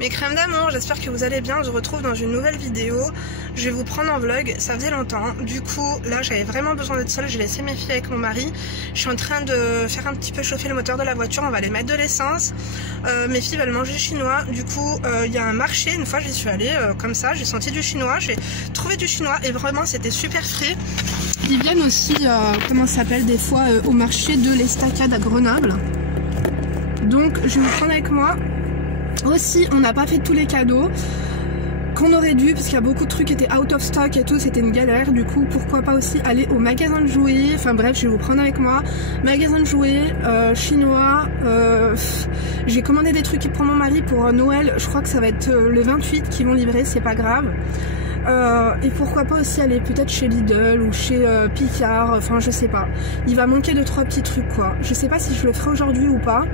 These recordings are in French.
Mes crèmes d'amour, j'espère que vous allez bien, je vous retrouve dans une nouvelle vidéo. Je vais vous prendre en vlog, ça faisait longtemps. Du coup, là j'avais vraiment besoin d'être seule, j'ai laissé mes filles avec mon mari. Je suis en train de faire un petit peu chauffer le moteur de la voiture, on va aller mettre de l'essence. Mes filles veulent manger chinois, du coup il y a un marché, une fois j'y suis allée comme ça, j'ai senti du chinois, j'ai trouvé du chinois et vraiment c'était super frais. Ils viennent aussi, comment ça s'appelle, des fois au marché de l'Estacade à Grenoble. Donc je vais vous prendre avec moi. Aussi, on n'a pas fait tous les cadeaux qu'on aurait dû parce qu'il y a beaucoup de trucs qui étaient out of stock et tout, c'était une galère. Du coup, pourquoi pas aussi aller au magasin de jouets. Enfin bref, je vais vous prendre avec moi. Magasin de jouets, chinois. J'ai commandé des trucs pour mon mari pour Noël. Je crois que ça va être le 28 qu'ils vont livrer, c'est pas grave. Et pourquoi pas aussi aller peut-être chez Lidl ou chez Picard, enfin je sais pas. Il va manquer 2-3 petits trucs quoi. Je sais pas si je le ferai aujourd'hui ou pas.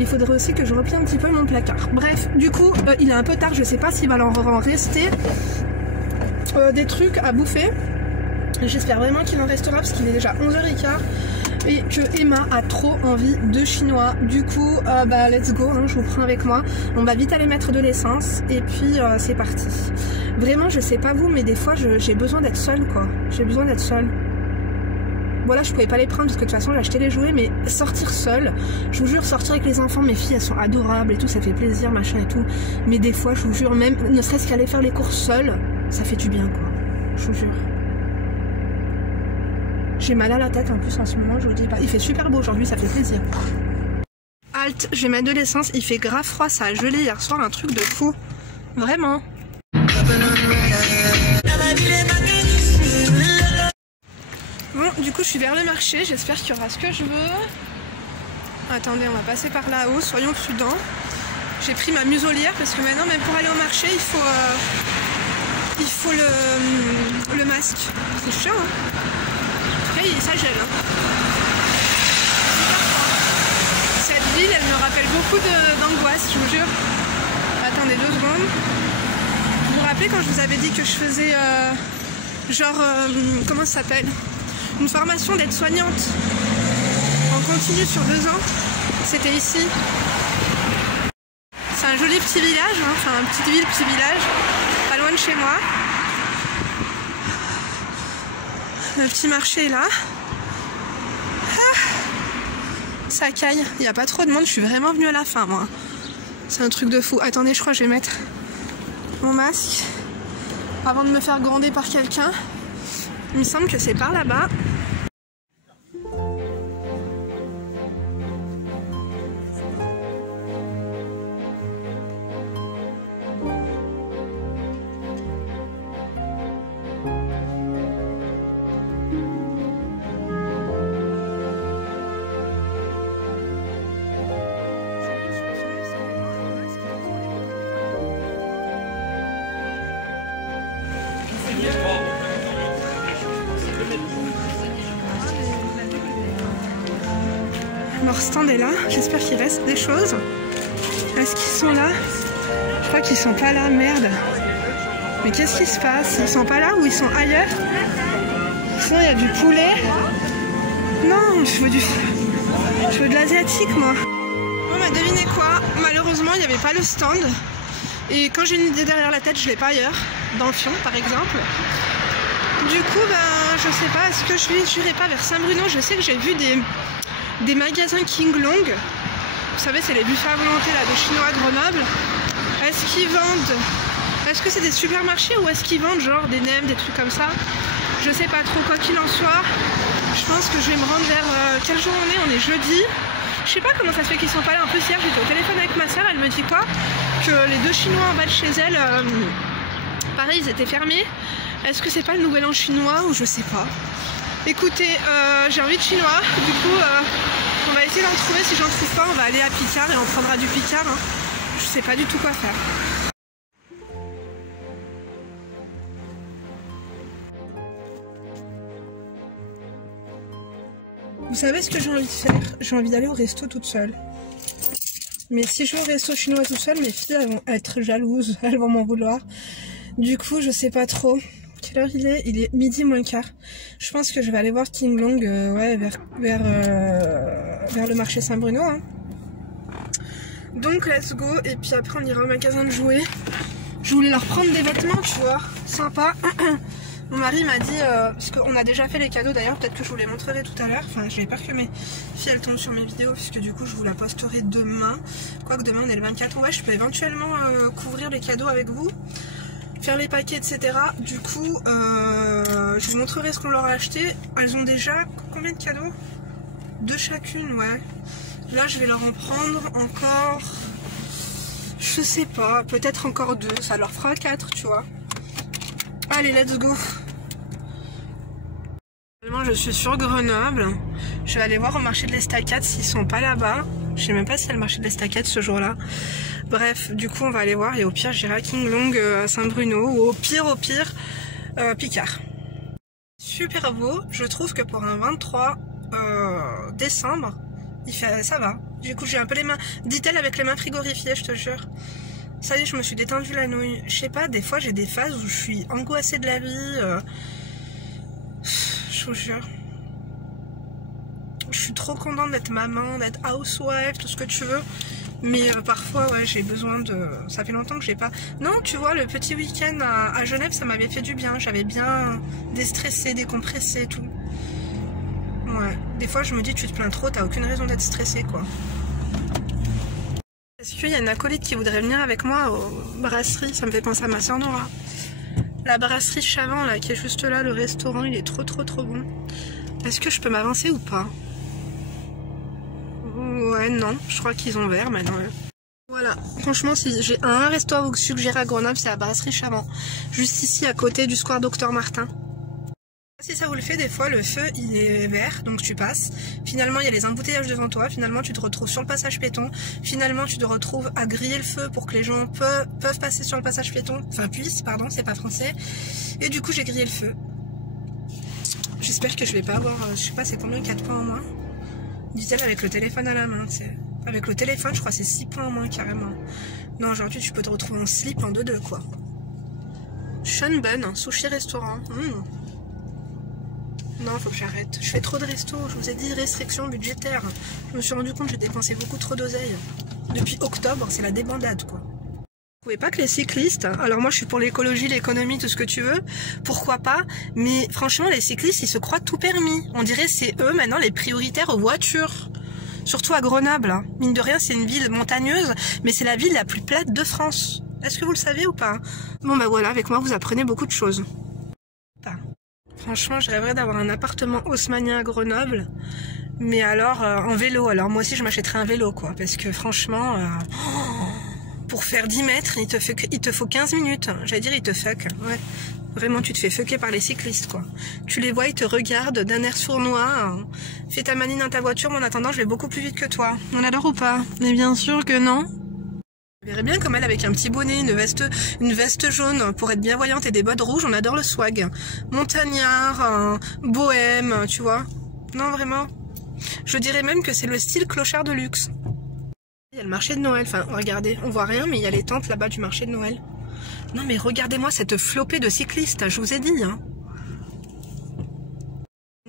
Il faudrait aussi que je replie un petit peu mon placard. Bref, du coup il est un peu tard, je sais pas s'il va en rester des trucs à bouffer. J'espère vraiment qu'il en restera parce qu'il est déjà 11h15 et que Emma a trop envie de chinois. Du coup bah let's go, hein, je vous prends avec moi. On va vite aller mettre de l'essence et puis c'est parti. Vraiment je sais pas vous mais des fois j'ai besoin d'être seule quoi. J'ai besoin d'être seule. Voilà, je pouvais pas les prendre parce que de toute façon j'ai acheté les jouets, mais sortir seule, je vous jure, sortir avec les enfants, mes filles elles sont adorables et tout, ça fait plaisir machin et tout, mais des fois je vous jure, même ne serait-ce qu'aller faire les courses seule, ça fait du bien quoi, je vous jure. J'ai mal à la tête en plus en ce moment, je vous dis pas. Il fait super beau aujourd'hui, ça fait plaisir. Halte, je vais mettre de l'essence, il fait grave froid, ça a gelé hier soir, un truc de fou. Vraiment. Bon, du coup je suis vers le marché, j'espère qu'il y aura ce que je veux. Attendez, on va passer par là-haut, soyons prudents. J'ai pris ma muselière parce que maintenant même pour aller au marché il faut le masque. C'est chiant hein. Ça gèle. Hein. Cette ville, elle me rappelle beaucoup d'angoisse, je vous jure. Attendez 2 secondes. Vous vous rappelez quand je vous avais dit que je faisais comment ça s'appelle, une formation d'aide-soignante en continu sur 2 ans. C'était ici. C'est un joli petit village, hein. Enfin une petite ville, petit village, pas loin de chez moi. Le petit marché est là. Ah, ça caille. Il n'y a pas trop de monde. Je suis vraiment venue à la fin, moi. C'est un truc de fou. Attendez, je crois que je vais mettre mon masque avant de me faire gronder par quelqu'un. Il me semble que c'est par là-bas. Leur stand est là, j'espère qu'il reste des choses. Est-ce qu'ils sont là? Je crois qu'ils sont pas là, merde. Mais qu'est-ce qui se passe? Ils sont pas là ou ils sont ailleurs? Sinon il y a du poulet. Non, je veux de l'asiatique moi. Bon bah devinez quoi? Malheureusement il n'y avait pas le stand. Et quand j'ai une idée derrière la tête, je l'ai pas ailleurs. Dans le fion par exemple. Du coup ben je sais pas, est-ce que je n'irai pas vers Saint-Bruno? Je sais que j'ai vu des magasins King Long, vous savez c'est les buffets à volonté là de chinois à Grenoble. Est-ce qu'ils vendent, est-ce que c'est des supermarchés ou est-ce qu'ils vendent genre des nems, des trucs comme ça? Je sais pas trop, quoi qu'il en soit, je pense que je vais me rendre vers quel jour on est jeudi. Je sais pas comment ça se fait qu'ils sont pas là. En plus hier j'étais au téléphone avec ma soeur, elle me dit quoi? Que les 2 chinois en bas de chez elle, pareil ils étaient fermés. Est-ce que c'est pas le nouvel an chinois ou je sais pas. Écoutez, j'ai envie de chinois, du coup on va essayer d'en trouver, si j'en trouve pas on va aller à Picard et on prendra du Picard, hein. Je sais pas du tout quoi faire. Vous savez ce que j'ai envie de faire? J'ai envie d'aller au resto toute seule. Mais si je vais au resto chinois toute seule, mes filles elles vont être jalouses, elles vont m'en vouloir. Du coup je sais pas trop. Quelle heure il est? Il est 12h15. Je pense que je vais aller voir King Long ouais, vers le marché Saint-Bruno. Hein. Donc let's go, et puis après on ira au magasin de jouets. Je voulais leur prendre des vêtements, tu vois, sympa. Mon mari m'a dit, parce qu'on a déjà fait les cadeaux d'ailleurs, peut-être que je vous les montrerai tout à l'heure. Enfin, j'ai peur que mes filles elles tombent sur mes vidéos, puisque du coup je vous la posterai demain. Quoique demain on est le 24, ouais, je peux éventuellement couvrir les cadeaux avec vous, faire les paquets, etc. Du coup, je vous montrerai ce qu'on leur a acheté. Elles ont déjà combien de cadeaux? 2 chacune, ouais. Là je vais leur en prendre encore, je sais pas, peut-être encore 2, ça leur fera 4, tu vois. Allez, let's go. Je suis sur Grenoble. Je vais aller voir au marché de l'Estacade s'ils sont pas là-bas. Je sais même pas s'il y a le marché de l'Estacade ce jour-là. Bref, du coup on va aller voir et au pire j'irai à King Long à Saint-Bruno ou au pire Picard. Super beau. Je trouve que pour un 23 décembre, ça va. Du coup j'ai un peu les mains, dit-elle avec les mains frigorifiées, je te jure. Ça y est, je me suis détendu la nouille. Je sais pas, des fois j'ai des phases où je suis angoissée de la vie. Je vous jure. Je suis trop contente d'être maman, d'être housewife, tout ce que tu veux. Mais parfois, ouais, j'ai besoin de... Ça fait longtemps que j'ai pas... Non, tu vois, le petit week-end à Genève, ça m'avait fait du bien. J'avais bien déstressé, décompressé, tout. Ouais. Des fois, je me dis, tu te plains trop, t'as aucune raison d'être stressée, quoi. Est-ce qu'il y a une acolyte qui voudrait venir avec moi aux brasseries? Ça me fait penser à ma soeur Nora. La brasserie Chavant, là, qui est juste là, le restaurant, il est trop bon. Est-ce que je peux m'avancer ou pas? Ouais, non, je crois qu'ils ont ouvert maintenant. Voilà, franchement, si j'ai un resto à vous suggérer à Grenoble, c'est la brasserie Chavant. Juste ici, à côté du square Docteur Martin. Si ça vous le fait, des fois, le feu, il est vert, donc tu passes. Finalement, il y a les embouteillages devant toi. Finalement, tu te retrouves sur le passage piéton. Finalement, tu te retrouves à griller le feu pour que les gens peuvent passer sur le passage piéton. Enfin, puissent, pardon, c'est pas français. Et du coup, j'ai grillé le feu. J'espère que je vais pas avoir, je sais pas, c'est combien, 4 points en moins? Dit-elle avec le téléphone à la main, tu sais. Avec le téléphone, je crois que c'est 6 points en moins, carrément. Non, aujourd'hui, tu peux te retrouver en slip en 2-2, quoi. Sean Bun, sushi restaurant. Non, faut que j'arrête. Je fais trop de restos. Je vous ai dit restriction budgétaire. Je me suis rendu compte que j'ai dépensé beaucoup trop d'oseille. Depuis octobre, c'est la débandade, quoi. Vous pouvez pas que les cyclistes... Alors moi, je suis pour l'écologie, l'économie, tout ce que tu veux. Pourquoi pas? Mais franchement, les cyclistes, ils se croient tout permis. On dirait c'est eux, maintenant, les prioritaires aux voitures. Surtout à Grenoble. Hein. Mine de rien, c'est une ville montagneuse, mais c'est la ville la plus plate de France. Est-ce que vous le savez ou pas? Bon, bah voilà, avec moi, vous apprenez beaucoup de choses. Franchement, je rêverais d'avoir un appartement haussmannien à Grenoble, mais alors en vélo. Alors moi aussi, je m'achèterais un vélo, quoi, parce que franchement, pour faire 10 mètres, il te faut 15 minutes. J'allais dire, il te fuck. Ouais. Vraiment, tu te fais fucker par les cyclistes, quoi. Tu les vois, ils te regardent d'un air sournois. Fais ta manie dans ta voiture, mais en attendant, je vais beaucoup plus vite que toi. On adore ou pas? Mais bien sûr que non. Je verrais bien comme elle avec un petit bonnet, une veste jaune pour être bien voyante et des bottes rouges. On adore le swag. Montagnard, bohème, tu vois. Non, vraiment. Je dirais même que c'est le style clochard de luxe. Il y a le marché de Noël. Enfin, regardez, on voit rien, mais il y a les tentes là-bas du marché de Noël. Non, mais regardez-moi cette flopée de cyclistes. Je vous ai dit, hein.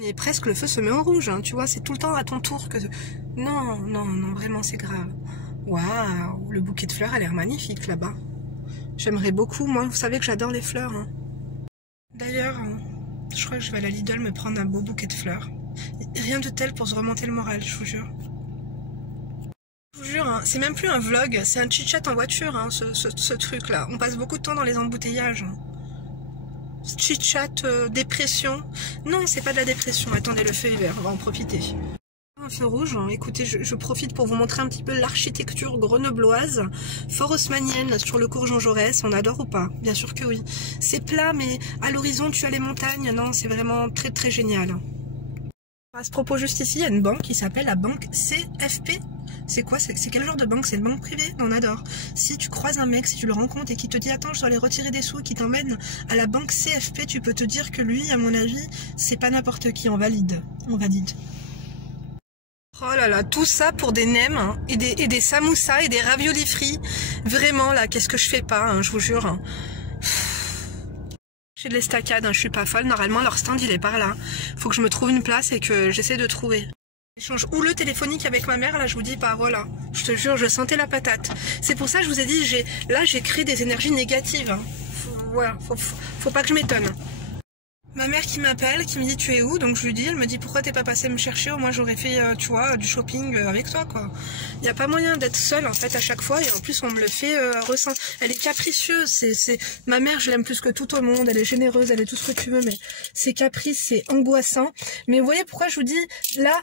Et presque le feu se met au rouge, hein, tu vois. C'est tout le temps à ton tour que... Non, non, non, vraiment, c'est grave. Waouh, le bouquet de fleurs a l'air magnifique là-bas. J'aimerais beaucoup, moi, vous savez que j'adore les fleurs. Hein. D'ailleurs, je crois que je vais à la Lidl me prendre un beau bouquet de fleurs. Rien de tel pour se remonter le moral, je vous jure. Je vous jure, hein, c'est même plus un vlog, c'est un chit-chat en voiture, hein, ce truc-là. On passe beaucoup de temps dans les embouteillages. Chit-chat, dépression. Non, c'est pas de la dépression. Attendez, le feu est vert, on va en profiter. Un feu rouge, écoutez, je profite pour vous montrer un petit peu l'architecture grenobloise, fort haussmannienne sur le cours Jean Jaurès. On adore ou pas? Bien sûr que oui. C'est plat, mais à l'horizon tu as les montagnes. Non, c'est vraiment très très génial. À ce propos, juste ici, il y a une banque qui s'appelle la banque CFP. C'est quoi? C'est quel genre de banque? C'est une banque privée? On adore. Si tu croises un mec, si tu le rencontres et qui te dit attends, je dois aller retirer des sous, qui t'emmène à la banque CFP, tu peux te dire que lui, à mon avis, c'est pas n'importe qui. On valide. On valide. Oh là là, tout ça pour des nems hein, et des samoussas et des raviolis frits. Vraiment là, qu'est-ce que je fais pas, hein, je vous jure. Hein. J'ai de l'Estacade, hein, je suis pas folle. Normalement leur stand il est par là. Faut que je me trouve une place et que j'essaie de trouver. Échange houleux téléphonique avec ma mère, là je vous dis pas, voilà. Je te jure, je sentais la patate. C'est pour ça que je vous ai dit, j'ai créé des énergies négatives. Voilà, faut pas que je m'étonne. Ma mère qui m'appelle, qui me dit tu es où? Donc je lui dis, elle me dit pourquoi t'es pas passé me chercher? Au moins j'aurais fait, tu vois, du shopping avec toi quoi. Il n'y a pas moyen d'être seule en fait à chaque fois et en plus on me le fait ressentir. Elle est capricieuse, ma mère je l'aime plus que tout au monde, elle est généreuse, elle est tout ce que tu veux, mais c'est caprice, c'est angoissant. Mais vous voyez pourquoi je vous dis, là,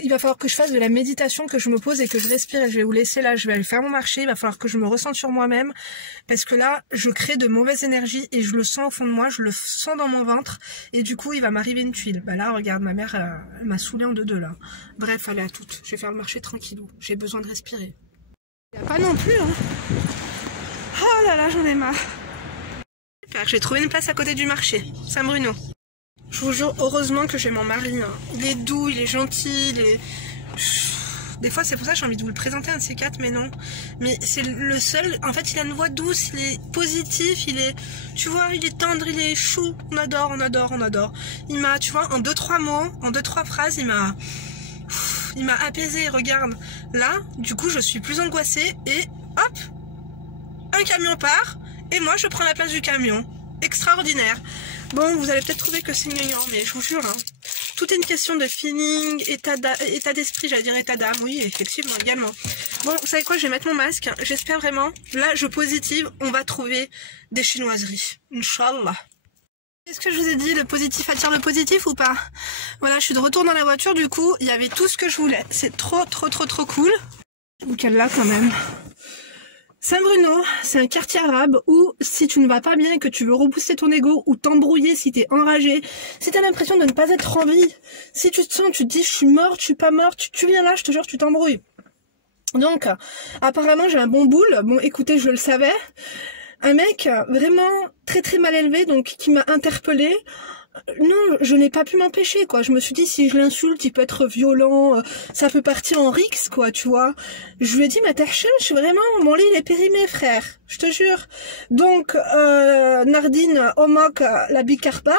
il va falloir que je fasse de la méditation, que je me pose et que je respire et je vais vous laisser là, je vais aller faire mon marché, il va falloir que je me ressente sur moi-même parce que là je crée de mauvaises énergies et je le sens au fond de moi, je le sens dans mon ventre et du coup il va m'arriver une tuile. Bah là regarde, ma mère elle m'a saoulée en deux là. Bref, allez à toutes, je vais faire le marché tranquillou, j'ai besoin de respirer. Il n'y a pas non plus hein. Oh là là j'en ai marre. Super, j'ai trouvé une place à côté du marché, Saint-Bruno. Je vous jure, heureusement que j'ai mon mari. Hein. Il est doux, il est gentil, il est... Des fois, c'est pour ça que j'ai envie de vous le présenter, un de ces quatre, mais non. Mais c'est le seul... En fait, il a une voix douce, il est positif, il est... Tu vois, il est tendre, il est chou. On adore, on adore, on adore. Il m'a, tu vois, en 2-3 mots, en 2-3 phrases, il m'a apaisé. Regarde, là, du coup, je suis plus angoissée et hop, un camion part et moi, je prends la place du camion. Extraordinaire. Bon, vous allez peut-être trouver que c'est gnangnan, mais je vous jure, hein, tout est une question de feeling, état d'esprit, j'allais dire état d'âme, oui, effectivement, également. Bon, vous savez quoi, je vais mettre mon masque, j'espère vraiment, là, je positive, on va trouver des chinoiseries, Inch'Allah. Est-ce que je vous ai dit, le positif attire le positif ou pas? Voilà, je suis de retour dans la voiture, du coup, il y avait tout ce que je voulais, c'est trop cool. Ou qu'elle l'a quand même. Saint-Bruno, c'est un quartier arabe où si tu ne vas pas bien et que tu veux rebooster ton ego ou t'embrouiller si t'es enragé, si t'as l'impression de ne pas être en vie, si tu te sens, tu te dis je suis morte, je suis pas morte, tu viens là, je te jure, tu t'embrouilles. Donc, apparemment j'ai un bon boule, bon écoutez, je le savais, un mec vraiment très mal élevé, donc qui m'a interpellée. Non, je n'ai pas pu m'empêcher, quoi. Je me suis dit, si je l'insulte, il peut être violent, ça peut partir en rixe, quoi, tu vois. Je lui ai dit, mais ta chaîne, je suis vraiment, mon lit, il est périmé, frère. Je te jure. Donc, Nardine, Omok, la bicarpa,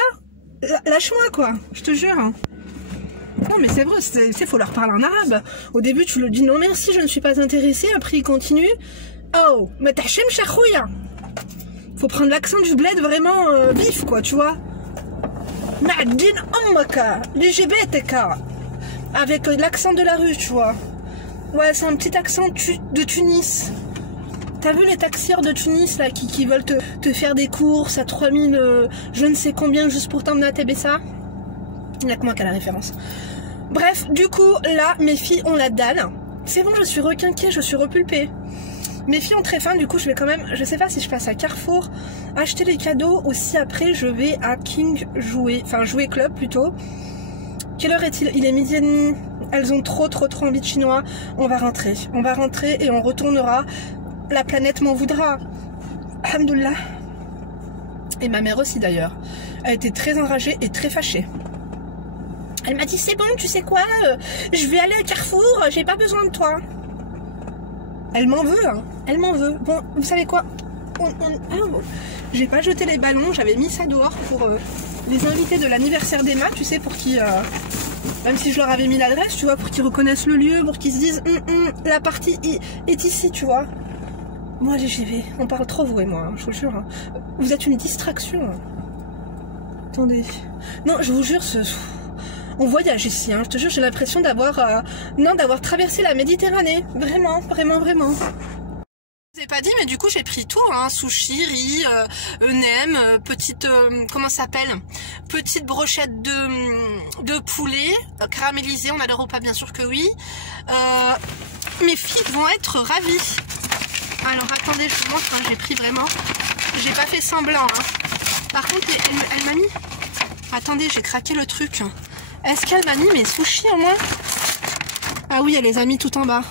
lâche-moi, quoi. Je te jure. Non, mais c'est vrai, faut leur parler en arabe. Au début, tu le dis, non, merci, je ne suis pas intéressée. Après, il continue. Oh, mais ta chaîne, chahouya. Faut prendre l'accent du bled vraiment vif, quoi, tu vois. Na'dine Ommaka, l'LGBTK, avec l'accent de la rue, tu vois. Ouais, c'est un petit accent de Tunis. T'as vu les taxieurs de Tunis, là, qui veulent te faire des courses à 3000, je ne sais combien, juste pour t'emmener à Tébessa? Il n'y a que moi qui a la référence. Bref, du coup, là, mes filles ont la dalle. C'est bon, je suis requinquée, je suis repulpée. Mes filles ont très faim, du coup je vais quand même, je sais pas si je passe à Carrefour acheter les cadeaux ou si après je vais à King jouer, enfin jouer club plutôt. Quelle heure est-il? Il est 12h30, elles ont trop envie de chinois. On va rentrer et on retournera, la planète m'en voudra. Alhamdoulilah. Et ma mère aussi d'ailleurs, elle était très enragée et très fâchée. Elle m'a dit c'est bon, tu sais quoi, je vais aller à Carrefour, j'ai pas besoin de toi. Elle m'en veut, hein. Elle m'en veut. Bon, vous savez quoi? J'ai pas jeté les ballons, j'avais mis ça dehors pour les invités de l'anniversaire d'Emma, tu sais, pour qui, même si je leur avais mis l'adresse, tu vois, pour qu'ils reconnaissent le lieu, pour qu'ils se disent, la partie est ici, tu vois. Moi, j'y vais. On parle trop, vous et moi, hein, je vous jure. Hein. Vous êtes une distraction. Hein. Attendez. Non, je vous jure, on voyage ici, hein. Je te jure, j'ai l'impression d'avoir d'avoir traversé la Méditerranée. Vraiment. Je vous ai pas dit, mais du coup j'ai pris tout, hein. Sushi, riz, nem, petite, comment ça s'appelle, petite brochette de poulet caramélisé, on adore ou pas, bien sûr que oui. Mes filles vont être ravies. Alors attendez, je vous montre, hein, j'ai pris vraiment, j'ai pas fait semblant. Hein. Par contre, elle m'a mis, attendez, j'ai craqué le truc. Est-ce qu'elle m'a mis mes sushis au moins? Ah oui, elle les a mis tout en bas.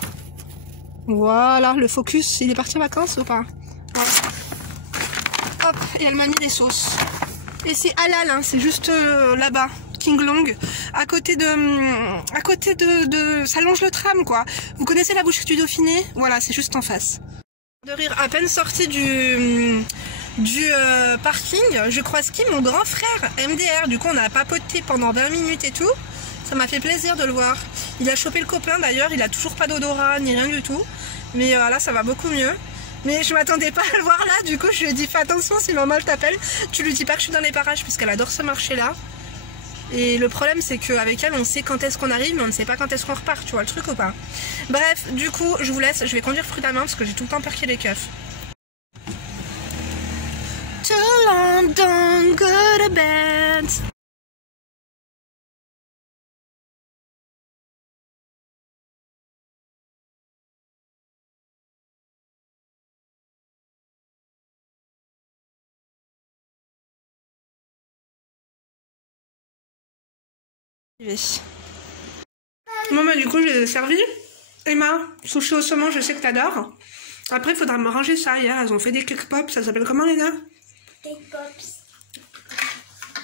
Voilà, le focus, il est parti en vacances ou pas? Ouais. Hop, et elle m'a mis des sauces. Et c'est halal, hein, c'est juste là-bas, King Long, à côté de ça longe le tram, quoi. Vous connaissez la boucherie du Dauphiné? Voilà, c'est juste en face. De rire, à peine sorti du parking, je croise qui? Mon grand frère, MDR. Du coup, on a papoté pendant 20 minutes et tout. Ça m'a fait plaisir de le voir. Il a chopé le copain d'ailleurs, il a toujours pas d'odorat ni rien du tout. Mais là ça va beaucoup mieux. Mais je m'attendais pas à le voir là, du coup je lui ai dit fais attention si maman t'appelle, tu lui dis pas que je suis dans les parages puisqu'elle adore ce marché là. Et le problème c'est qu'avec elle on sait quand est-ce qu'on arrive mais on ne sait pas quand est-ce qu'on repart, tu vois le truc ou pas. Bref, du coup je vous laisse, je vais conduire prudemment parce que j'ai tout le temps perqué les keufs. Too long, don't go to bed. Bon bah du coup je les ai servis. Emma, sushi au saumon, je sais que t'adores. Après il faudra me ranger ça. Hier elles ont fait des cake pops, ça s'appelle comment Léna? Cake pops.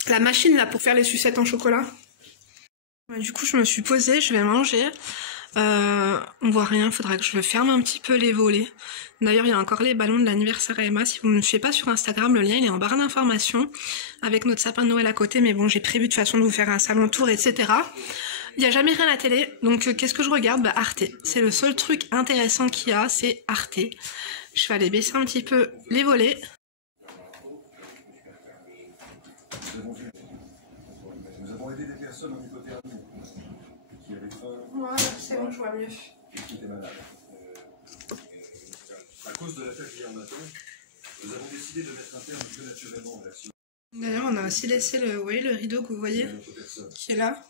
La machine là pour faire les sucettes en chocolat. Bah, du coup je me suis posée, je vais manger. On voit rien, faudra que je ferme un petit peu les volets. D'ailleurs il y a encore les ballons de l'anniversaire à Emma. Si vous ne me suivez pas sur Instagram, le lien il est en barre d'informations avec notre sapin de Noël à côté. Mais bon, j'ai prévu de toute façon de vous faire un salon tour, etc. Il n'y a jamais rien à la télé, donc qu'est-ce que je regarde? Bah Arte. C'est le seul truc intéressant qu'il y a, c'est Arte. Je vais aller baisser un petit peu les volets. Nous avons aidé des personnes en hypothermie qui avaient faim. Voilà, c'est bon, je vois mieux. Et qui étaient malades. À cause de l'attaque hier matin, nous avons décidé de mettre un terme plus naturellement en l'action. D'ailleurs, on a aussi laissé le, vous voyez, le rideau que vous voyez, qui est là.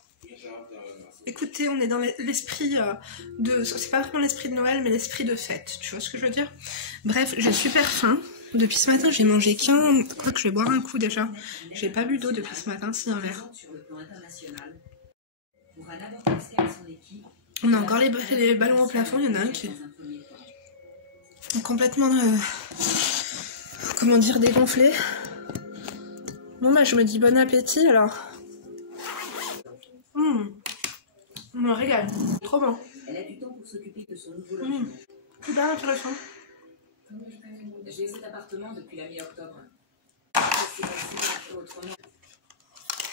Écoutez, on est dans l'esprit de... C'est pas vraiment l'esprit de Noël, mais l'esprit de fête. Tu vois ce que je veux dire? Bref, j'ai super faim. Depuis ce matin, j'ai mangé qu'un... Quoi que je vais boire un coup déjà. J'ai pas bu d'eau depuis ce matin, si un verre. On a encore les ballons au plafond, il y en a un qui est complètement... comment dire, dégonflé. Bon bah je me dis bon appétit alors. On me régale, trop bon. Elle a du temps pour s'occuper de son nouveau logement. Super intéressant. J'ai cet appartement depuis la mi-octobre. C'est pas autrement.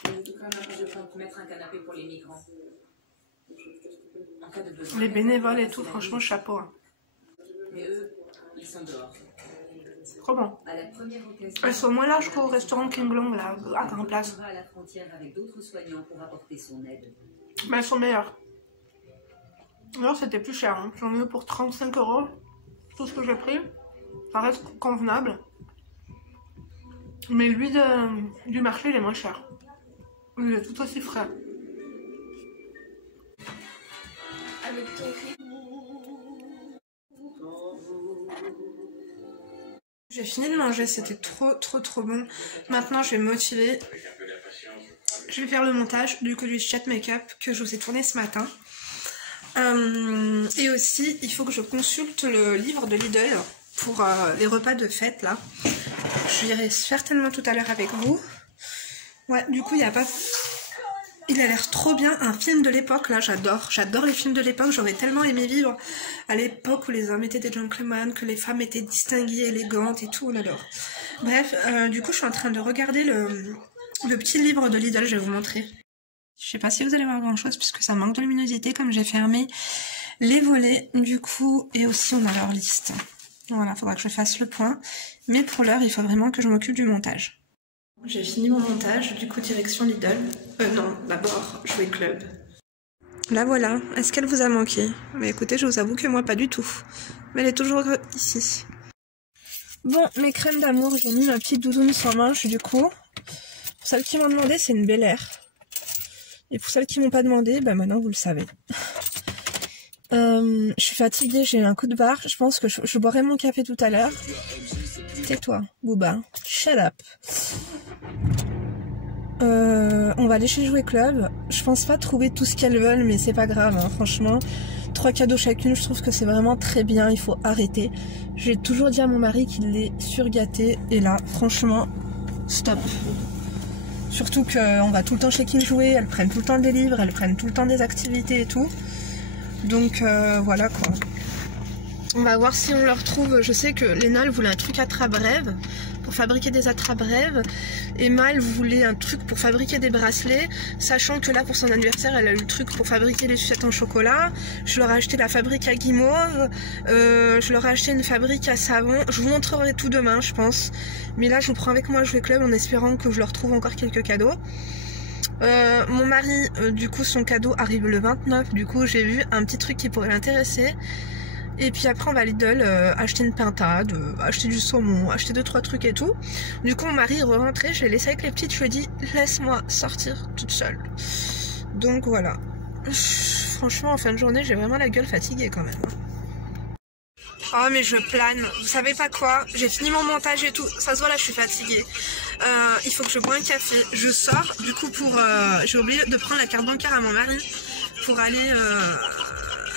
En tout cas, je compte mettre un canapé pour les migrants. En cas de besoin. Les bénévoles et tout, franchement chapeau. Hein. Mais eux, ils sont dehors. Trop bon. À la première occasion, Elles sont moins là, je crois, au restaurant King Long, là, à Grand Place. à la frontière avec d'autres soignants pour apporter son aide. Mais elles sont meilleures. Alors c'était plus cher, hein. J'en ai eu pour 35 €. Tout ce que j'ai pris. Ça reste convenable. Mais lui du marché, il est moins cher. Il est tout aussi frais. Avec ton J'ai fini de manger, c'était trop bon. Maintenant, je vais me motiver. Je vais faire le montage du coup du chat make-up que je vous ai tourné ce matin. Et aussi, il faut que je consulte le livre de Lidl pour les repas de fête là. Je irai certainement tout à l'heure avec vous. Ouais, du coup, il n'y a pas... Il a l'air trop bien, un film de l'époque, là, j'adore les films de l'époque, j'aurais tellement aimé vivre à l'époque où les hommes étaient des gentlemen, que les femmes étaient distinguées, élégantes et tout, on adore. Bref, du coup, je suis en train de regarder le petit livre de Lidl, je vais vous montrer. Je sais pas si vous allez voir grand chose, puisque ça manque de luminosité, comme j'ai fermé les volets, du coup, et aussi on a leur liste. Voilà, faudra que je fasse le point, mais pour l'heure, il faut vraiment que je m'occupe du montage. J'ai fini mon montage, du coup direction Lidl. Non, d'abord jouer club. La voilà, est-ce qu'elle vous a manqué? Mais écoutez, je vous avoue que moi pas du tout. Mais elle est toujours ici. Bon, mes crèmes d'amour, j'ai mis ma petite doudoune sans manche du coup. Pour celles qui m'ont demandé, c'est une Bel Air. Et pour celles qui m'ont pas demandé, bah maintenant vous le savez. Je suis fatiguée, j'ai eu un coup de barre. Je pense que je boirai mon café tout à l'heure. Tais-toi, Booba. Shut up. On va aller chez Jouet Club. Je pense pas trouver tout ce qu'elles veulent, mais c'est pas grave, hein, franchement. 3 cadeaux chacune, je trouve que c'est vraiment très bien. Il faut arrêter. J'ai toujours dit à mon mari qu'il est surgâté. Et là, franchement, stop. Surtout qu'on va tout le temps chez King Jouet. Elles prennent tout le temps des livres, elles prennent tout le temps des activités et tout. Donc voilà quoi. On va voir si on le retrouve. Je sais que Léna elle voulait un truc attrape-rêve pour fabriquer des attrape-rêves. Emma elle voulait un truc pour fabriquer des bracelets, sachant que là pour son anniversaire elle a eu le truc pour fabriquer les sucettes en chocolat. Je leur ai acheté la fabrique à guimauve, je leur ai acheté une fabrique à savon. Je vous montrerai tout demain je pense, mais là je vous prends avec moi à Jouet Club en espérant que je leur trouve encore quelques cadeaux. Mon mari du coup son cadeau arrive le 29, du coup j'ai vu un petit truc qui pourrait l'intéresser. Et puis après on va à Lidl acheter une pintade, acheter du saumon, acheter 2-3 trucs et tout. Du coup mon mari est rentré, je l'ai laissé avec les petites, je lui ai dit laisse-moi sortir toute seule. Donc voilà. Franchement en fin de journée j'ai vraiment la gueule fatiguée quand même. Oh mais je plane, vous savez pas quoi, j'ai fini mon montage et tout, ça se voit là je suis fatiguée. Il faut que je bois un café, je sors du coup pour... j'ai oublié de prendre la carte bancaire à mon mari pour aller...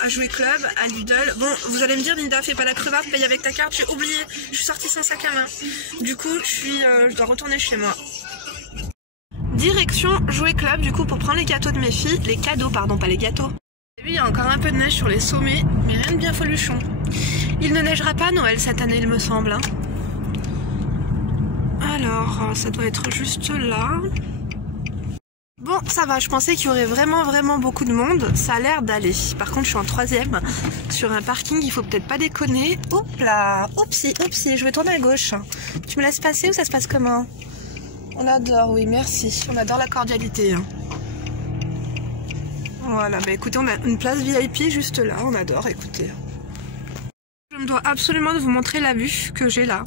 à Jouet Club, à Lidl. Bon, vous allez me dire, Linda, fais pas la crevarde, paye avec ta carte. J'ai oublié, je suis sortie sans sac à main. Du coup, je dois retourner chez moi. Direction Jouet Club, du coup, pour prendre les gâteaux de mes filles. Les cadeaux, pardon, pas les gâteaux. Et oui, il y a encore un peu de neige sur les sommets, mais rien de bien foluchon. Il ne neigera pas à Noël cette année, il me semble. Hein. Alors, ça doit être juste là. Bon, ça va, je pensais qu'il y aurait vraiment beaucoup de monde, ça a l'air d'aller. Par contre, je suis en 3e, sur un parking, il faut peut-être pas déconner. Hop là, oupsie, je vais tourner à gauche. Tu me laisses passer ou ça se passe comment? On adore, oui, merci, on adore la cordialité. Hein. Voilà, bah écoutez, on a une place VIP juste là, on adore, écoutez. Je me dois absolument de vous montrer la vue que j'ai là,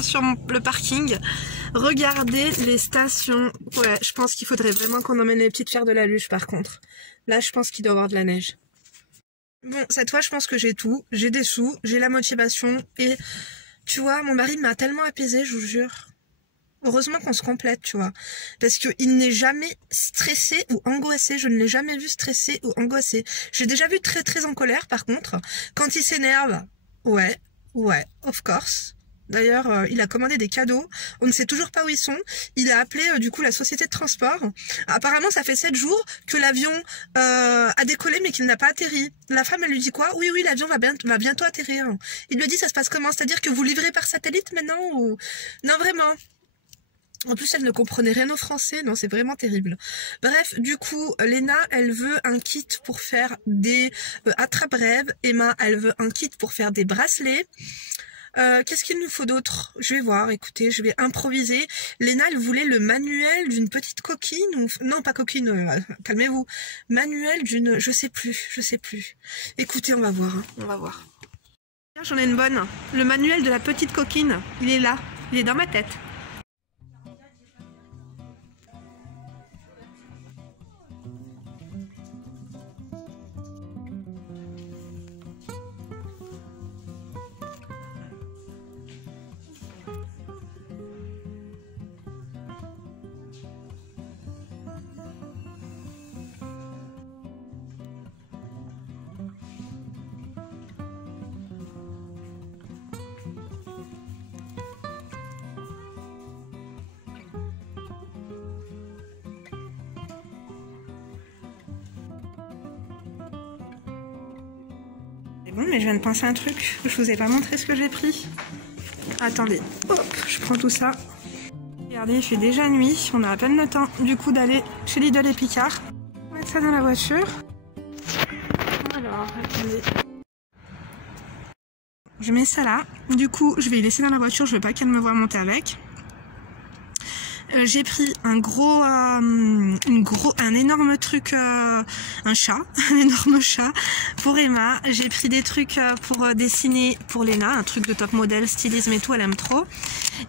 sur le parking. Regardez les stations. Ouais, je pense qu'il faudrait vraiment qu'on emmène les petites faire de la luge par contre. Là, je pense qu'il doit y avoir de la neige. Bon, cette fois, je pense que j'ai tout. J'ai des sous, j'ai la motivation. Et tu vois, mon mari m'a tellement apaisée, je vous jure. Heureusement qu'on se complète, tu vois. Parce qu'il n'est jamais stressé ou angoissé. Je ne l'ai jamais vu stressé ou angoissé. J'ai déjà vu très en colère par contre. Quand il s'énerve, ouais, of course. D'ailleurs, il a commandé des cadeaux. On ne sait toujours pas où ils sont. Il a appelé du coup la société de transport. Apparemment, ça fait 7 jours que l'avion a décollé mais qu'il n'a pas atterri. La femme, elle lui dit quoi? Oui, l'avion va bientôt atterrir. Il lui dit, ça se passe comment? C'est-à-dire que vous livrez par satellite maintenant ou... Non, vraiment. En plus, elle ne comprenait rien au français. Non, c'est vraiment terrible. Bref, du coup, Léna, elle veut un kit pour faire des attrape-rêves. Emma, elle veut un kit pour faire des bracelets. Qu'est-ce qu'il nous faut d'autre? Je vais voir, écoutez, je vais improviser. Léna, elle voulait le manuel d'une petite coquine ou... Non, pas coquine, calmez-vous. Manuel d'une... Je sais plus. Écoutez, on va voir, hein, on va voir. J'en ai une bonne. Le manuel de la petite coquine, il est là. Il est dans ma tête. Bon, mais je viens de penser à un truc. Je vous ai pas montré ce que j'ai pris. Attendez, hop, je prends tout ça. Regardez, il fait déjà nuit. On a à peine le temps du coup d'aller chez Lidl et Picard. On va mettre ça dans la voiture. Alors, attendez. Je mets ça là. Du coup, je vais les laisser dans la voiture. Je veux pas qu'elle me voie monter avec. J'ai pris un énorme truc, un chat, un énorme chat pour Emma. J'ai pris des trucs pour dessiner pour Léna, un truc de top modèle, stylisme et tout, elle aime trop.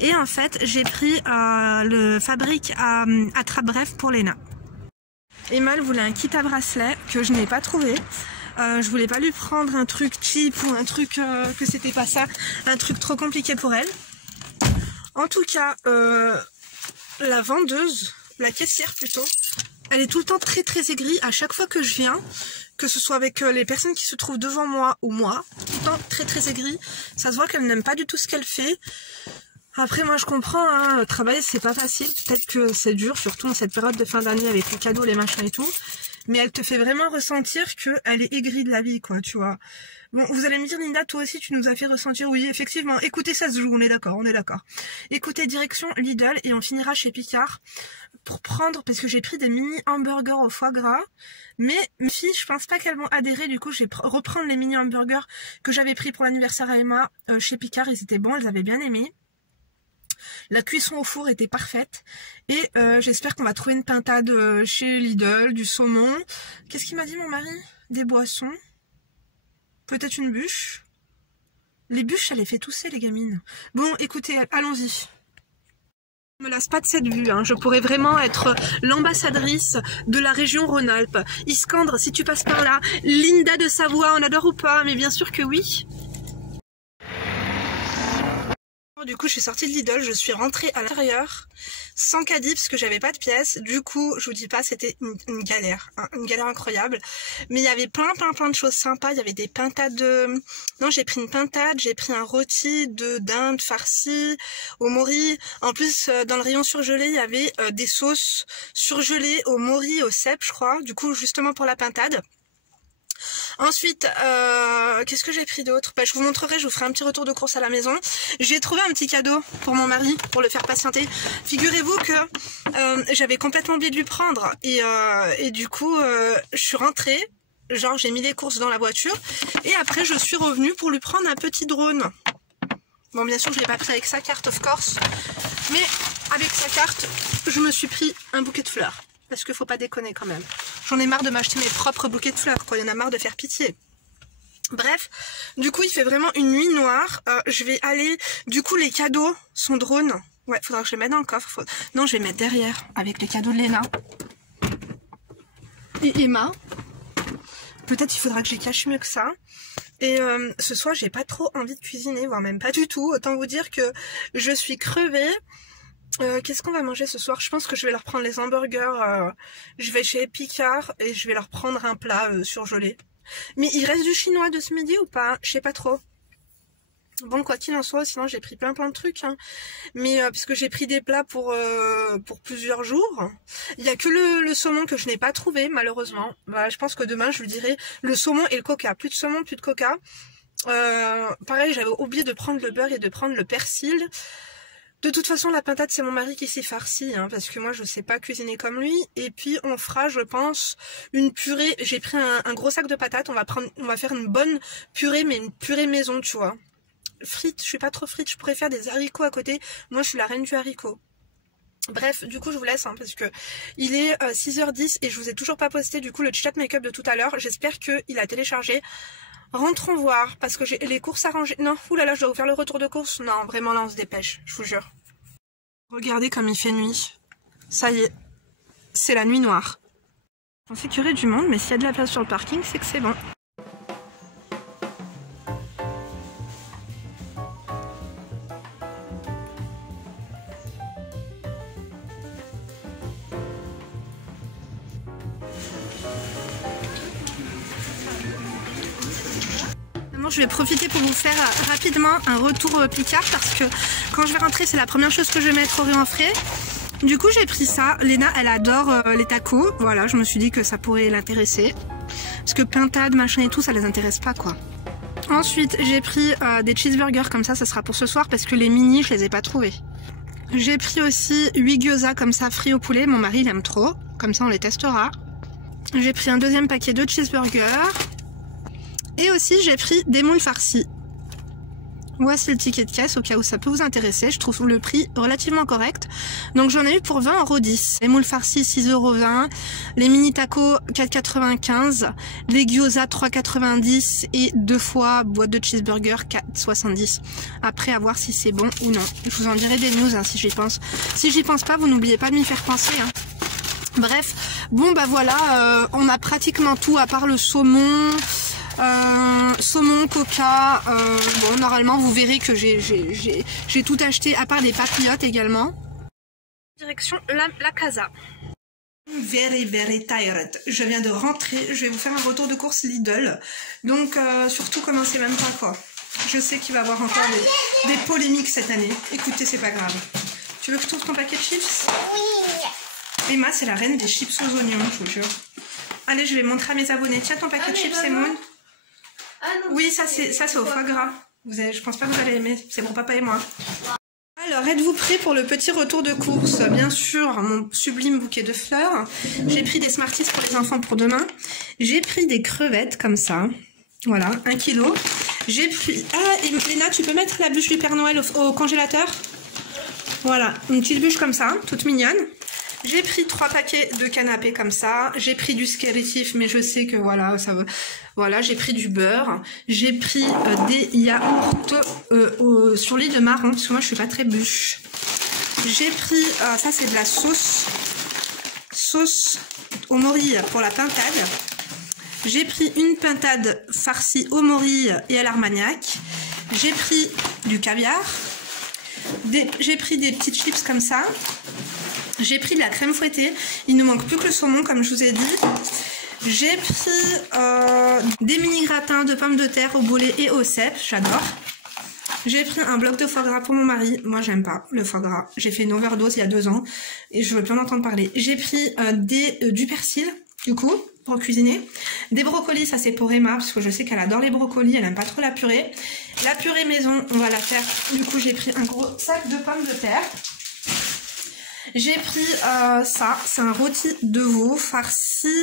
Et en fait, j'ai pris le fabrique à attrape-bref pour Léna. Emma, elle voulait un kit à bracelet que je n'ai pas trouvé. Je voulais pas lui prendre un truc cheap ou un truc que c'était pas ça, un truc trop compliqué pour elle. En tout cas, la vendeuse, la caissière plutôt, elle est tout le temps très aigrie à chaque fois que je viens, que ce soit avec les personnes qui se trouvent devant moi ou moi, tout le temps très aigrie. Ça se voit qu'elle n'aime pas du tout ce qu'elle fait. Après moi je comprends, hein, le travail c'est pas facile, peut-être que c'est dur, surtout en cette période de fin d'année avec les cadeaux, les machins et tout. mais elle te fait vraiment ressentir qu'elle est aigrie de la vie, quoi, tu vois. Bon, vous allez me dire, Linda, toi aussi, tu nous as fait ressentir, oui, effectivement. Écoutez, ça se joue, on est d'accord, on est d'accord. Écoutez, direction Lidl, et on finira chez Picard pour prendre, parce que j'ai pris des mini hamburgers au foie gras, mais mes filles, je pense pas qu'elles vont adhérer, du coup, je vais reprendre les mini hamburgers que j'avais pris pour l'anniversaire à Emma chez Picard, ils étaient bons, elles avaient bien aimé. La cuisson au four était parfaite, et j'espère qu'on va trouver une pintade chez Lidl, du saumon. Qu'est-ce qu'il m'a dit mon mari? Des boissons. Peut-être une bûche. Les bûches, ça les fait tousser, les gamines. Bon, écoutez, allons-y. Je me lasse pas de cette vue, hein. Je pourrais vraiment être l'ambassadrice de la région Rhône-Alpes. Iskandre, si tu passes par là, Linda de Savoie, on adore ou pas? Mais bien sûr que oui. Du coup, je suis sortie de Lidl, je suis rentrée à l'intérieur sans caddie parce que j'avais pas de pièces. Du coup, je vous dis pas, c'était une galère, hein, une galère incroyable. Mais il y avait plein de choses sympas. Il y avait des pintades de... Non, j'ai pris une pintade, j'ai pris un rôti de dinde farci au mori. En plus, dans le rayon surgelé, il y avait des sauces surgelées au mori, au cèpe, je crois. Du coup, justement pour la pintade. Ensuite, qu'est-ce que j'ai pris d'autre? Je vous montrerai, je vous ferai un petit retour de course à la maison. J'ai trouvé un petit cadeau pour mon mari, pour le faire patienter. Figurez-vous que j'avais complètement oublié de lui prendre. Et du coup, je suis rentrée, genre j'ai mis les courses dans la voiture. Et après, je suis revenue pour lui prendre un petit drone. Bon, bien sûr, je ne l'ai pas pris avec sa carte, of course. Mais avec sa carte, je me suis pris un bouquet de fleurs. Parce qu'il faut pas déconner quand même. J'en ai marre de m'acheter mes propres bouquets de fleurs, quoi. Il y en a marre de faire pitié. Bref, du coup, il fait vraiment une nuit noire. Je vais aller... Du coup, les cadeaux sont drones. Ouais, faudra que je les mette dans le coffre. Non, je vais mettre derrière, avec les cadeaux de Léna. Et Emma. Peut-être il faudra que je les cache mieux que ça. Et ce soir, j'ai pas trop envie de cuisiner, voire même pas du tout. Autant vous dire que je suis crevée. Qu'est-ce qu'on va manger ce soir? Je pense que je vais leur prendre les hamburgers. Je vais chez Picard et je vais leur prendre un plat surgelé. Mais il reste du chinois de ce midi ou pas? Je sais pas trop. Bon, quoi qu'il en soit, sinon j'ai pris plein de trucs. Hein. Mais parce que j'ai pris des plats pour plusieurs jours. Il y a que le saumon que je n'ai pas trouvé, malheureusement. Bah, je pense que demain je lui dirai le saumon et le coca. Plus de saumon, plus de coca. Pareil, j'avais oublié de prendre le beurre et de prendre le persil. De toute façon, la pintade, c'est mon mari qui s'est farci, hein, parce que moi, je sais pas cuisiner comme lui. Et puis, on fera, je pense, une purée. J'ai pris un gros sac de patates. On va faire une bonne purée, mais une purée maison, tu vois. Frites, je suis pas trop frite. Je pourrais faire des haricots à côté. Moi, je suis la reine du haricot. Bref, du coup, je vous laisse, hein, parce que il est 6h10 et je vous ai toujours pas posté, du coup, le chat make-up de tout à l'heure. J'espère qu'il a téléchargé. Rentrons voir, parce que j'ai les courses à ranger. Non, oulala, je dois vous faire le retour de course. Non, vraiment, là, on se dépêche, je vous jure. Regardez comme il fait nuit. Ça y est, c'est la nuit noire. On fait curer du monde, mais s'il y a de la place sur le parking, c'est que c'est bon. Je vais profiter pour vous faire rapidement un retour Picard parce que quand je vais rentrer, c'est la première chose que je vais mettre au rayon frais. Du coup, j'ai pris ça. Léna, elle adore les tacos. Voilà, je me suis dit que ça pourrait l'intéresser. Parce que pintade, machin et tout, ça les intéresse pas, quoi. Ensuite, j'ai pris des cheeseburgers comme ça sera pour ce soir parce que les mini, je les ai pas trouvés. J'ai pris aussi 8 gyoza comme ça, frits au poulet. Mon mari, il aime trop. Comme ça, on les testera. J'ai pris un deuxième paquet de cheeseburgers. Et aussi j'ai pris des moules farcis. Voici le ticket de caisse au cas où ça peut vous intéresser. Je trouve le prix relativement correct. Donc j'en ai eu pour 20,10 €. Les moules farcis 6,20 €. Les mini tacos 4,95 €. Les gyoza 3,90 € et 2 fois boîte de cheeseburger 4,70 €. Après à voir si c'est bon ou non. Je vous en dirai des news hein, si j'y pense. Si j'y pense pas, vous n'oubliez pas de m'y faire penser. Hein. Bref, bon bah voilà, on a pratiquement tout à part le saumon. Saumon, coca, bon normalement vous verrez que j'ai tout acheté à part des papillotes également. Direction la casa. Very tired. Je viens de rentrer, je vais vous faire un retour de course Lidl. Donc surtout commencez même pas quoi. Je sais qu'il va y avoir encore des polémiques cette année. Écoutez, c'est pas grave. Tu veux que je trouve ton paquet de chips? Oui. Emma c'est la reine des chips aux oignons, je vous jure. Allez, je vais montrer à mes abonnés. Tiens ton paquet de chips, c'est Moon. Ah non. Oui, ça c'est au foie gras. Je pense pas que vous allez aimer. C'est pour papa et moi. Alors, êtes-vous prêts pour le petit retour de course? Bien sûr, mon sublime bouquet de fleurs. J'ai pris des Smarties pour les enfants pour demain. J'ai pris des crevettes comme ça. Voilà, 1 kilo. J'ai pris... Ah, et Léna, tu peux mettre la bûche du Père Noël au congélateur? Voilà, une petite bûche comme ça, toute mignonne. J'ai pris 3 paquets de canapés comme ça. J'ai pris du scaritif, mais je sais que voilà, ça veut... Voilà, j'ai pris du beurre. J'ai pris des yaourts sur l'île de marron, parce que moi je suis pas très bûche. J'ai pris, ça c'est de la sauce au morille pour la pintade. J'ai pris une pintade farcie au morille et à l'armagnac. J'ai pris du caviar. J'ai pris des petites chips comme ça. J'ai pris de la crème fouettée. Il ne manque plus que le saumon, comme je vous ai dit. J'ai pris des mini gratins de pommes de terre au boulet et au cèpe. J'adore. J'ai pris un bloc de foie gras pour mon mari. Moi, j'aime pas le foie gras. J'ai fait une overdose il y a 2 ans et je veux plus en entendre parler. J'ai pris du persil, du coup, pour cuisiner. Des brocolis, ça c'est pour Emma, parce que je sais qu'elle adore les brocolis. Elle aime pas trop la purée. La purée maison, on va la faire. Du coup, j'ai pris un gros sac de pommes de terre. J'ai pris ça, c'est un rôti de veau farci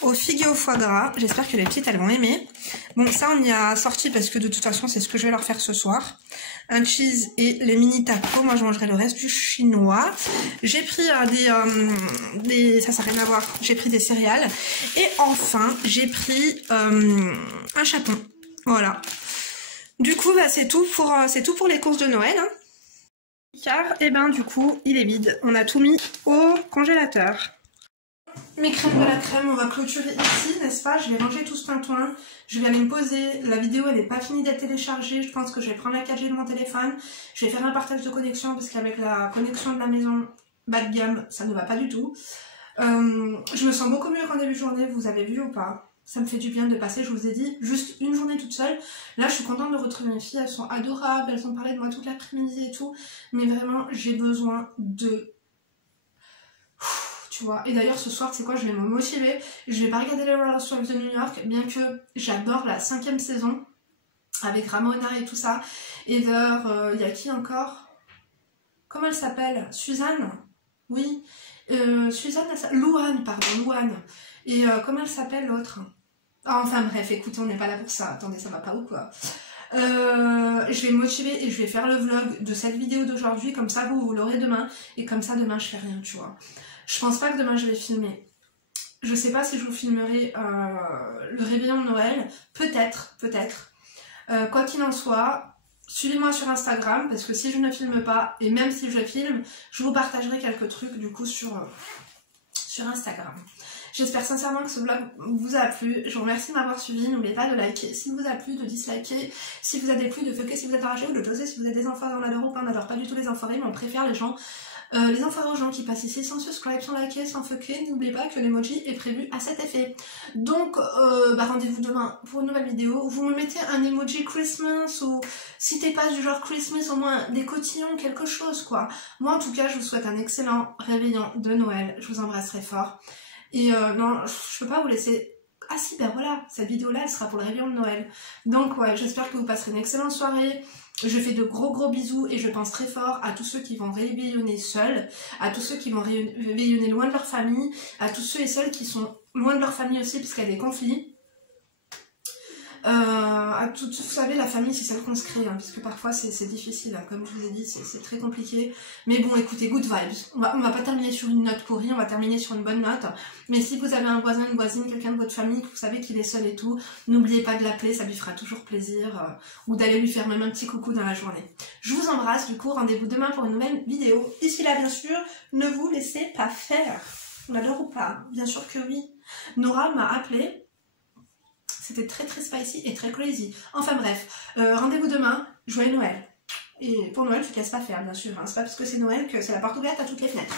aux figues et au foie gras. J'espère que les petites elles vont aimer. Bon, ça on y a sorti parce que de toute façon c'est ce que je vais leur faire ce soir. Un cheese et les mini tacos. Moi je mangerai le reste du chinois. J'ai pris ça n'a rien à voir. J'ai pris des céréales. Et enfin j'ai pris un chapon. Voilà. Du coup bah, c'est tout pour les courses de Noël. Hein. Car, eh ben, du coup, il est vide. On a tout mis au congélateur. Mes crèmes de la crème, on va clôturer ici, n'est-ce pas? Je vais ranger tout ce tintouin. Je vais aller me poser. La vidéo, elle n'est pas finie d'être téléchargée. Je pense que je vais prendre la 4G de mon téléphone. Je vais faire un partage de connexion parce qu'avec la connexion de la maison bas de gamme, ça ne va pas du tout. Je me sens beaucoup mieux qu'en début de journée. Vous avez vu ou pas? Ça me fait du bien de passer, je vous ai dit, juste une journée toute seule. Là, je suis contente de retrouver mes filles. Elles sont adorables, elles ont parlé de moi toute l'après-midi et tout. Mais vraiment, j'ai besoin de... Tu vois. Et d'ailleurs, ce soir, c'est quoi? Je vais me motiver. Je vais pas regarder les Roller Housewives de New York, bien que j'adore la 5e saison, avec Ramona et tout ça. Heather, il y a qui encore? Comment elle s'appelle? Suzanne? Oui. Suzanne, Louane, pardon, Louane. Et comment elle s'appelle l'autre? Enfin bref, écoutez, on n'est pas là pour ça. Attendez, ça va pas ou quoi? Je vais me motiver et je vais faire le vlog de cette vidéo d'aujourd'hui. Comme ça, vous l'aurez demain. Et comme ça, demain, je fais rien, tu vois. Je pense pas que demain, je vais filmer. Je sais pas si je vous filmerai le réveillon de Noël. Peut-être, peut-être. Quoi qu'il en soit, suivez-moi sur Instagram. Parce que si je ne filme pas, et même si je filme, je vous partagerai quelques trucs du coup sur Instagram. J'espère sincèrement que ce vlog vous a plu. Je vous remercie de m'avoir suivi. N'oubliez pas de liker si vous a plu, de disliker si vous a déplu, de fucker si vous êtes arraché ou de doser si vous êtes des enfoirés. On adore ou pas, on adore pas du tout les enfoirés, mais on préfère les gens. Les enfoirés aux gens qui passent ici sans subscribe, sans liker, sans fucker. N'oubliez pas que l'emoji est prévu à cet effet. Donc, rendez-vous demain pour une nouvelle vidéo. Vous me mettez un emoji Christmas ou si t'es pas du genre Christmas, au moins des cotillons, quelque chose quoi. Moi en tout cas, je vous souhaite un excellent réveillon de Noël. Je vous embrasse très fort. Et non, je peux pas vous laisser... Ah si, ben voilà, cette vidéo-là, elle sera pour le réveillon de Noël. Donc ouais, j'espère que vous passerez une excellente soirée. Je fais de gros bisous et je pense très fort à tous ceux qui vont réveillonner seuls, à tous ceux qui vont réveillonner loin de leur famille, à tous ceux et celles qui sont loin de leur famille aussi parce qu'il y a des conflits. Vous savez, la famille c'est celle qu'on se crée, hein, parce que parfois c'est difficile, hein, comme je vous ai dit, c'est très compliqué. Mais bon, écoutez, good vibes. On va pas terminer sur une note pourrie, on va terminer sur une bonne note. Mais si vous avez un voisin, une voisine, quelqu'un de votre famille, que vous savez qu'il est seul et tout, n'oubliez pas de l'appeler, ça lui fera toujours plaisir, ou d'aller lui faire même un petit coucou dans la journée. Je vous embrasse, du coup, rendez-vous demain pour une nouvelle vidéo. D'ici là, bien sûr, ne vous laissez pas faire. On adore ou pas? Bien sûr que oui. Nora m'a appelé. C'était très spicy et très crazy. Enfin bref, rendez-vous demain, joyeux Noël. Et pour Noël, tu casses pas faire, bien sûr. Hein. C'est pas parce que c'est Noël que c'est la porte ouverte à toutes les fenêtres.